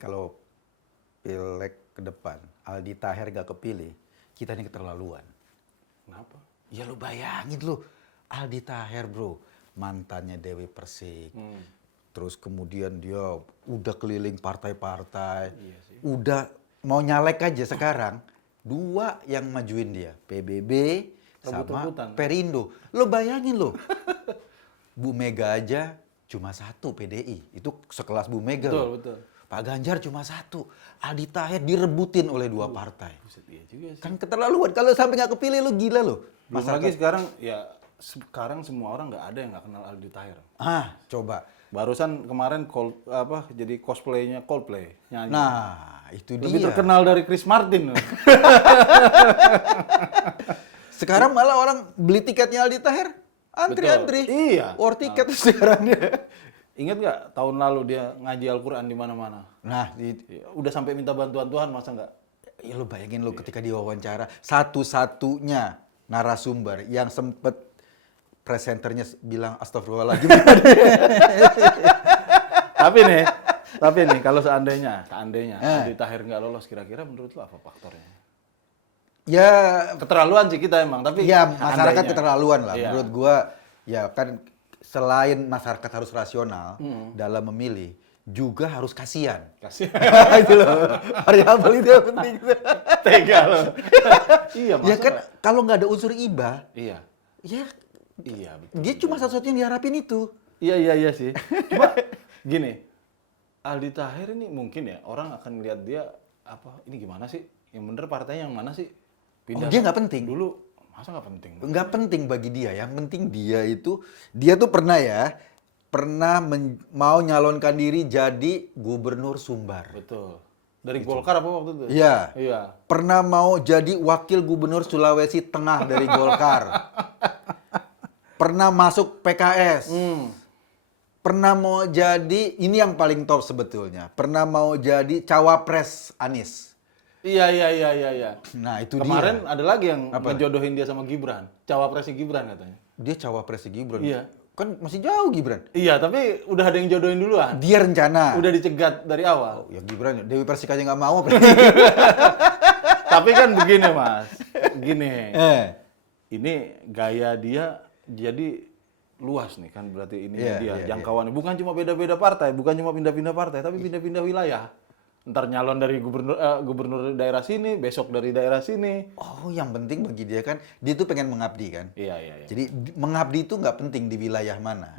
kalau pileg ke depan, Aldi Taher gak kepilih, kita ini keterlaluan. Kenapa? Ya lu bayangin lu, Aldi Taher bro, mantannya Dewi Persik. Terus kemudian dia udah keliling partai-partai, udah mau nyalek aja sekarang. 2 yang majuin dia, PBB sama Rebut-rebutan. Perindo. Lo bayangin lo, Bu Mega aja cuma 1 PDI, itu sekelas Bu Mega Betul, loh. betul. Pak Ganjar cuma 1, Aldi Taher direbutin oleh 2 partai. Buset, iya juga sih. Kan keterlaluan, kalau sampai nggak kepilih lo gila lo. Belum lagi sekarang semua orang nggak ada yang nggak kenal Aldi Taher. Coba. Barusan kemarin jadi cosplaynya Coldplay nyanyi. Nah, itu Lebih dia. terkenal dari Chris Martin. Sekarang malah orang beli tiketnya Aldi Taher, antri-antri. Iya. War tiket sekarang dia. Ingat nggak tahun lalu dia ngaji Al-Quran di mana-mana? Nah, Udah sampai minta bantuan Tuhan, masa nggak? ya lo bayangin lo ketika diwawancara, satu-satunya narasumber yang sempet presenternya bilang astagfirullahaladzim. Tapi nih kalau seandainya Aldi Taher nggak lolos, kira-kira menurut lo apa faktornya? Ya, Keterlaluan sih kita emang, tapi ya masyarakat seandainya. keterlaluan lah. Iya. Menurut gua, ya kan selain masyarakat harus rasional dalam memilih, juga harus kasihan. Itu loh, variabel itu yang penting. Tega loh. Iya, Ya kan kalau nggak ada unsur iba, Iya. ya Iya, betul. dia cuma satu-satunya yang diharapin itu. Iya sih. Cuma gini, Aldi Taher ini mungkin ya orang akan lihat dia ini gimana sih? Yang bener partainya yang mana sih? Dia nggak penting. Dulu masa nggak penting? Nggak penting bagi dia. Yang penting dia tuh pernah mau nyalonkan diri jadi gubernur Sumbar. Betul. Dari Golkar apa waktu itu? Iya. Iya. Pernah mau jadi wakil gubernur Sulawesi Tengah dari Golkar. Pernah masuk PKS. Pernah mau jadi, ini yang paling top sebetulnya. Pernah mau jadi cawapres Anies. Iya. Nah itu Kemarin dia. ada lagi yang menjodohin dia sama Gibran. Cawapresnya Gibran katanya. Dia cawapres Gibran. Iya. Kan masih jauh Gibran. Iya, tapi udah ada yang jodohin duluan. Dia rencana. Udah dicegat dari awal. Ya Gibran, Dewi Persik aja nggak mau. Tapi kan begini Mas, gini, ini gaya dia jadi luas nih kan berarti ini dia jangkauannya. Bukan cuma beda-beda partai, bukan cuma pindah-pindah partai, tapi pindah-pindah wilayah. Ntar nyalon dari gubernur daerah sini, besok dari daerah sini. Oh, yang penting bagi dia kan, dia tuh pengen mengabdi kan. Iya. Jadi mengabdi itu nggak penting di wilayah mana.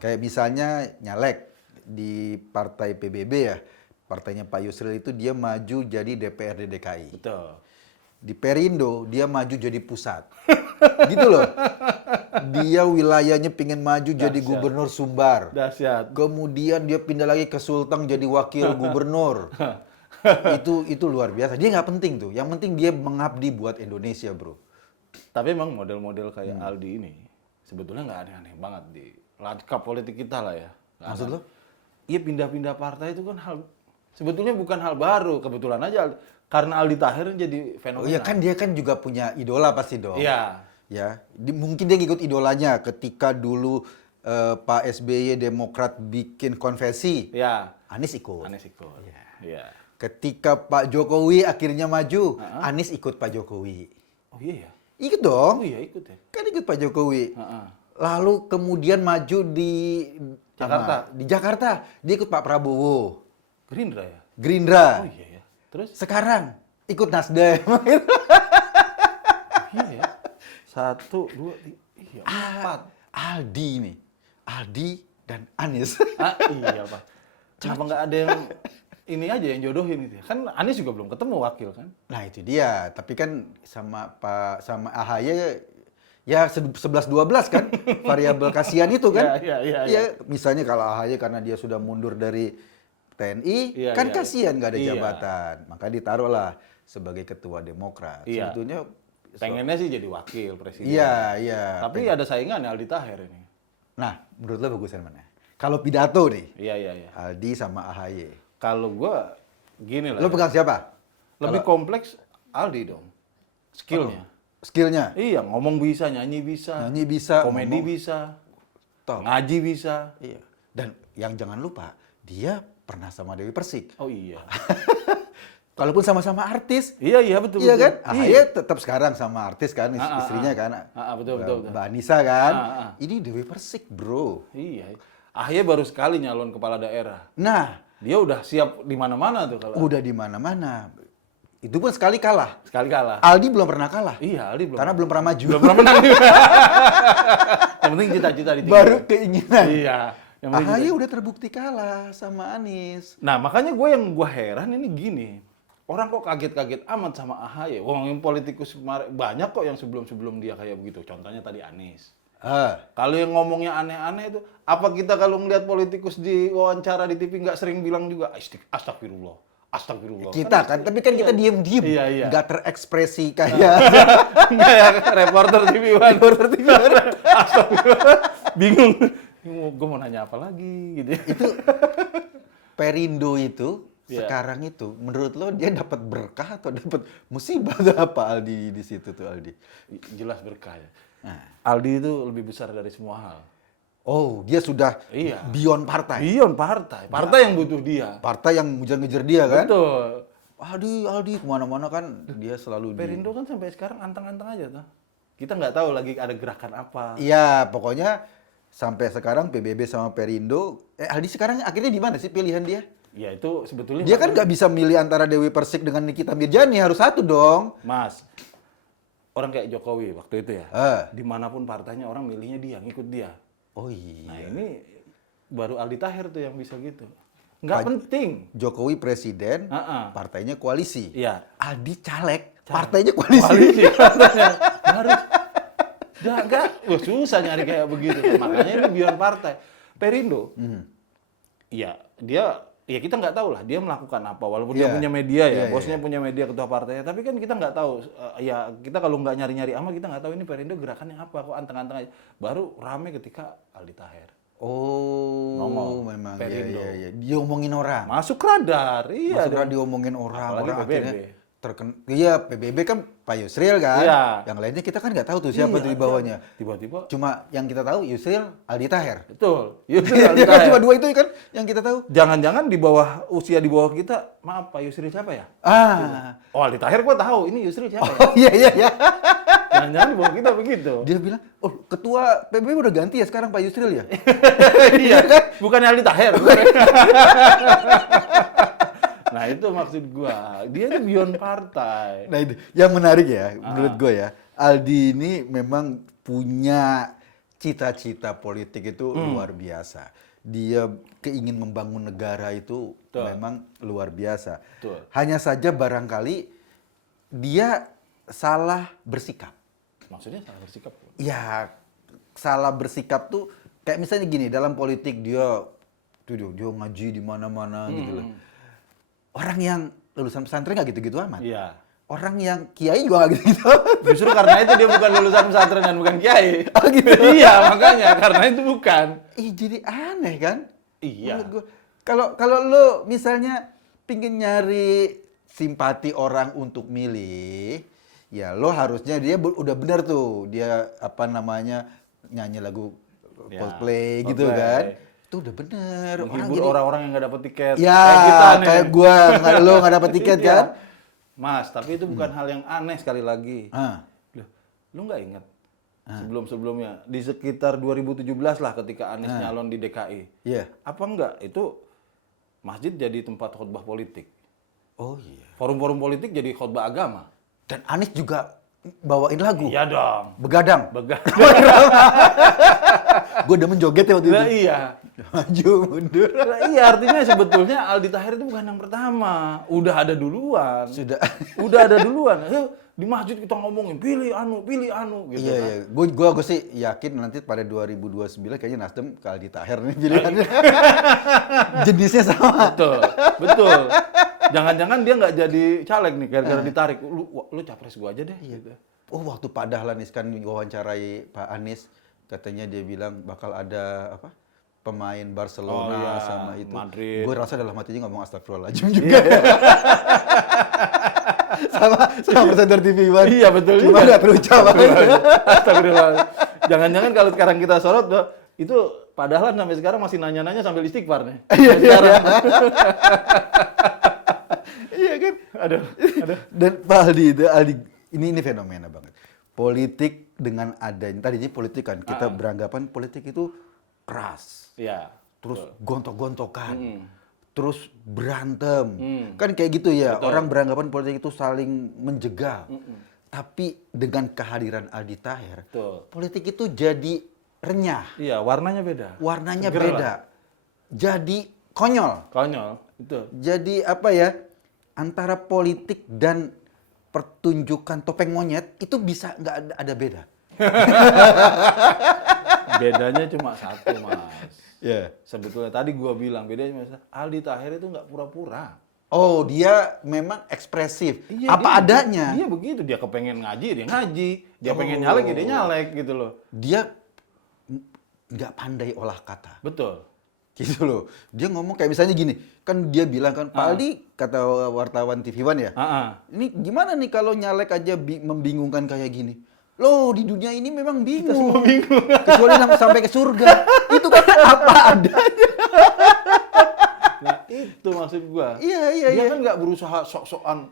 Kayak misalnya nyalek di partai PBB ya, partainya Pak Yusril itu dia maju jadi DPRD DKI. Betul. Di Perindo dia maju jadi pusat. Gitu loh. Dia wilayahnya pengen maju jadi gubernur Sumbar. Dahsyat. Kemudian dia pindah lagi ke Sulteng jadi wakil gubernur. itu luar biasa. Dia nggak penting tuh. Yang penting dia mengabdi buat Indonesia, bro. Tapi emang model-model kayak Aldi ini sebetulnya nggak aneh-aneh banget di lanskap politik kita lah ya. Maksud lo? Iya, pindah-pindah partai itu kan sebetulnya bukan hal baru. Kebetulan aja karena Aldi Taher jadi fenomena. Oh iya kan dia kan juga punya idola pasti dong. Iya. Ya, mungkin dia ngikut idolanya ketika dulu Pak SBY Demokrat bikin konvensi. Iya. Anies ikut. Iya. Ketika Pak Jokowi akhirnya maju, Anies ikut Pak Jokowi. Oh iya ya. Ikut dong. Oh iya ikut ya. Kan ikut Pak Jokowi. Lalu kemudian maju di Jakarta. Di Jakarta, dia ikut Pak Prabowo. Gerindra ya. Gerindra. Oh iya ya. Terus? Sekarang ikut Nasdem. Iya ya. 1, 2, 3, 4. Aldi nih. Aldi dan Anies. Iya Pak. Kenapa nggak ada yang ini aja yang jodohin gitu ya? Kan Anies juga belum ketemu wakil kan? Nah itu dia. Tapi kan sama AHY ya 11-12 kan. Variabel kasihan itu kan. Iya. Misalnya kalau AHY karena dia sudah mundur dari TNI, kan kasihan nggak ada jabatan. Maka ditaruhlah sebagai ketua Demokrat. Iya. Sebetulnya pengennya sih jadi wakil presiden. Iya. Tapi ada saingan Aldi Taher ini. Nah, menurut lo bagusan mana? Kalau pidato nih, Iya. Aldi sama AHY. Kalau gua gini lah. Lo pegang siapa? Lebih kompleks Aldi dong. Skillnya. Skillnya? Iya, ngomong bisa, nyanyi bisa. Nyanyi bisa. Komedi bisa. Top. Ngaji bisa. Iya. Dan yang jangan lupa, dia pernah sama Dewi Persik. Oh iya. Kalaupun sama-sama artis. Iya betul. Iya kan? Iya. AHY tetap sekarang sama artis kan, istrinya kan. Betul. Mbak Anissa kan. Ini Dewi Persik, bro. Iya. AHY baru sekali nyalon kepala daerah. Nah, Dia udah siap di mana-mana tuh kalau. udah di mana-mana. Itu pun sekali kalah. Sekali kalah. Aldi belum pernah kalah. Iya, Aldi belum. Karena belum pernah maju. Belum pernah menang. Yang penting cita-cita ditinggal. Baru keinginan. Iya. Yang penting AHY udah terbukti kalah sama Anies. Nah, makanya yang gue heran ini gini. Orang kok kaget-kaget amat sama AHY. Wong yang politikus banyak kok yang sebelum-sebelum dia kayak begitu. Contohnya tadi Anies. Kalau yang ngomongnya aneh-aneh itu, apa kita kalau ngelihat politikus di wawancara di TV nggak sering bilang juga, astagfirullah, astagfirullah. Kita kan, tapi kan kita diem-diem. Iya. Nggak terekspresi kayak Nggak ya, reporter TV One. Reporter TV One. Astagfirullah. Bingung. Gue mau nanya apa lagi gitu. itu Perindo itu. Iya. Sekarang itu, menurut lo dia dapat berkah atau dapat musibah atau apa Aldi di situ tuh Aldi? Jelas berkah ya. Nah. Aldi itu lebih besar dari semua hal. Oh, dia sudah Iya. beyond partai. Beyond partai. Partai yang butuh dia. Partai yang ngejar-ngejar dia kan? Betul. Aldi kemana-mana kan dia selalu Perindo kan sampai sekarang anteng-anteng aja tuh. Kita nggak tahu lagi ada gerakan apa. Iya, pokoknya sampai sekarang PBB sama Perindo. Aldi sekarang akhirnya di mana sih pilihan dia? Ya itu sebetulnya. Dia kan nggak bisa milih antara Dewi Persik dengan Nikita Mirjani, harus satu dong. Mas, orang kayak Jokowi waktu itu ya. Dimanapun partainya orang milihnya dia, ngikut dia. Oh iya. Nah ini baru Aldi Taher tuh yang bisa gitu. Nggak penting. Jokowi presiden, partainya koalisi. Iya. Aldi caleg, partainya koalisi. Koalisi partainya. Harus. Enggak. Wah, susah nyari kayak begitu. Makanya ini beyond partai. Perindo. Iya, ya kita nggak tahu lah dia melakukan apa, walaupun dia punya media ya, bosnya punya media, ketua partainya, tapi kan kita nggak tahu, ya kita kalau nggak nyari-nyari amat kita nggak tahu ini Perindo gerakannya apa, kok anteng-anteng aja. Baru rame ketika Aldi Taher. Oh, Ngomong, memang Perindo. iya. Diomongin orang. Masuk radar, iya. Masuk radar diomongin orang, Apalagi orang PBB. akhirnya iya, PBB kan Pak Yusril kan. Iya. Yang lainnya kita kan nggak tahu tuh siapa tuh di bawahnya. Tiba-tiba. Cuma yang kita tahu Yusril, Aldi Taher. Betul. Yusril Aldi Taher. Cuma dua itu kan yang kita tahu. Jangan-jangan di bawah usia di bawah kita, maaf Pak Yusril siapa ya? Oh Aldi Taher gua tahu, ini Yusril siapa ya? Oh iya. Jangan-jangan di bawah kita begitu. Dia bilang, oh ketua PBB udah ganti ya sekarang Pak Yusril ya? Iya, bukan Aldi Taher. Nah itu maksud gua, dia itu beyond partai. Nah itu, yang menarik ya, menurut gue ya, Aldi ini memang punya cita-cita politik itu luar biasa. Dia keingin membangun negara itu memang luar biasa. Betul. Hanya saja barangkali dia salah bersikap. Maksudnya salah bersikap? Ya, salah bersikap tuh kayak misalnya gini, dalam politik dia ngaji di mana-mana gitu loh. Orang yang lulusan pesantren nggak gitu-gitu amat. Iya. Orang yang kiai juga nggak gitu-gitu. Justru karena itu dia bukan lulusan pesantren dan bukan kiai. Oh gitu. Iya, makanya karena itu bukan. Jadi aneh kan? Iya. Kalau lo misalnya pingin nyari simpati orang untuk milih, ya lo harusnya dia udah benar tuh, dia apa namanya nyanyi lagu Coldplay gitu kan. Itu udah bener. Menghibur orang-orang yang nggak dapet tiket. Ya, kayak kita nih. kayak gua, lo nggak dapet tiket kan? Mas, tapi itu bukan hal yang aneh sekali lagi. Loh, lu nggak ingat? Sebelum-sebelumnya, di sekitar 2017 lah ketika Anies nyalon di DKI. Iya. Apa enggak, itu masjid jadi tempat khotbah politik. Oh iya. Forum-forum politik jadi khotbah agama. Dan Anies juga bawain lagu. Iya dong. Begadang. Gue udah menjoget ya waktu itu. Nah, iya. Maju mundur. Nah, iya, artinya sebetulnya Aldi Taher itu bukan yang pertama. Udah ada duluan. Udah ada duluan. Ayo, di masjid kita ngomongin pilih anu gitu. Iya. Gue sih yakin nanti pada 2029 kayaknya Nasdem ke Aldi Taher nih pilihannya. Jenisnya sama. Betul. Jangan-jangan dia nggak jadi caleg nih gara-gara ditarik. Lu capres gua aja deh. Gitu. Oh, waktu Pak Dahlan kan wawancarai Pak Anies, katanya dia bilang bakal ada apa? Pemain Barcelona sama itu. Madrid. Gue rasa dalam hatinya ngomong astagfirullahaladzim juga ya. sama presenter TV One. Iya betul. Cuma nggak terucap. Astagfirullah. Jangan-jangan kalau sekarang kita sorot itu Padahal sampai sekarang masih nanya-nanya sambil istighfar nih. Iya kan? Aduh. Dan Pak Aldi itu, ini fenomena banget. Politik dengan adanya, tadinya politik kan, kita beranggapan politik itu keras. Iya. Terus gontok-gontokan. Terus berantem. Kan kayak gitu ya, orang beranggapan politik itu saling menjegal. Tapi dengan kehadiran Aldi Taher, politik itu jadi renyah. Iya, warnanya beda. Warnanya Seger beda. lah. Jadi konyol. Konyol, itu. Jadi apa ya, antara politik dan pertunjukan topeng monyet itu bisa nggak ada beda. Bedanya cuma satu, Mas. Ya. Sebetulnya tadi gua bilang bedanya Mas, Aldi Taher itu nggak pura-pura. Oh, dia memang ekspresif. Iya, apa dia adanya. Iya begitu, dia kepengen ngaji, dia ngaji. Dia pengen nyalek, ya dia nyalek gitu loh. Dia nggak pandai olah kata. Betul. Gitu loh. Dia ngomong kayak misalnya gini, kan dia bilang kan, Pak Aldi, kata wartawan TV One ya, ini gimana nih kalau nyalek aja membingungkan kayak gini? Loh, di dunia ini memang bingung. Kita semua bingung. Kecuali sampai ke surga. Itu kan apa adanya. Nah, itu maksud gua. Iya. Dia kan nggak berusaha sok-sokan.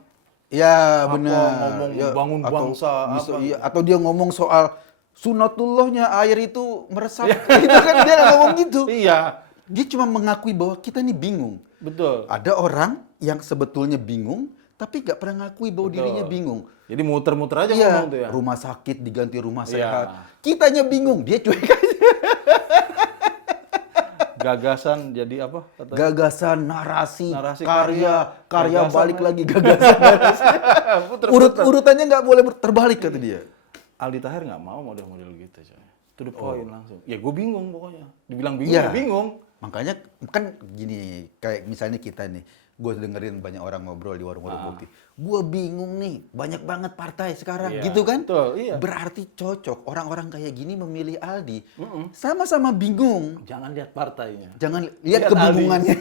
Ya, benar. Ngomong Ya, bangun bangsa, apa. Iya, atau dia ngomong soal sunatullahnya air itu meresap. Itu kan dia nggak ngomong gitu. Iya. Dia cuma mengakui bahwa kita nih bingung. Betul. Ada orang yang sebetulnya bingung, tapi nggak pernah ngakui bahwa dirinya bingung. Jadi muter-muter aja Iya, ngomong tuh ya. rumah sakit diganti rumah Iya. sehat. Kitanya bingung, dia cuek aja. Gagasan jadi apa? Katanya? Gagasan, narasi karya gagasan balik lagi. lagi gagasan. Urutannya nggak boleh terbalik kata dia. Aldi Taher nggak mau model-model gitu, coy. To the point langsung. Ya gue bingung pokoknya. Dibilang bingung, Iya. ya bingung. Makanya kan gini, kayak misalnya kita nih, gue dengerin banyak orang ngobrol di warung-warung kopi. Gue bingung nih, banyak banget partai sekarang, Iya, gitu kan? betul, iya. Berarti cocok orang-orang kayak gini memilih Aldi. Sama-sama bingung. Jangan lihat partainya. Jangan lihat Lihat kebingungannya.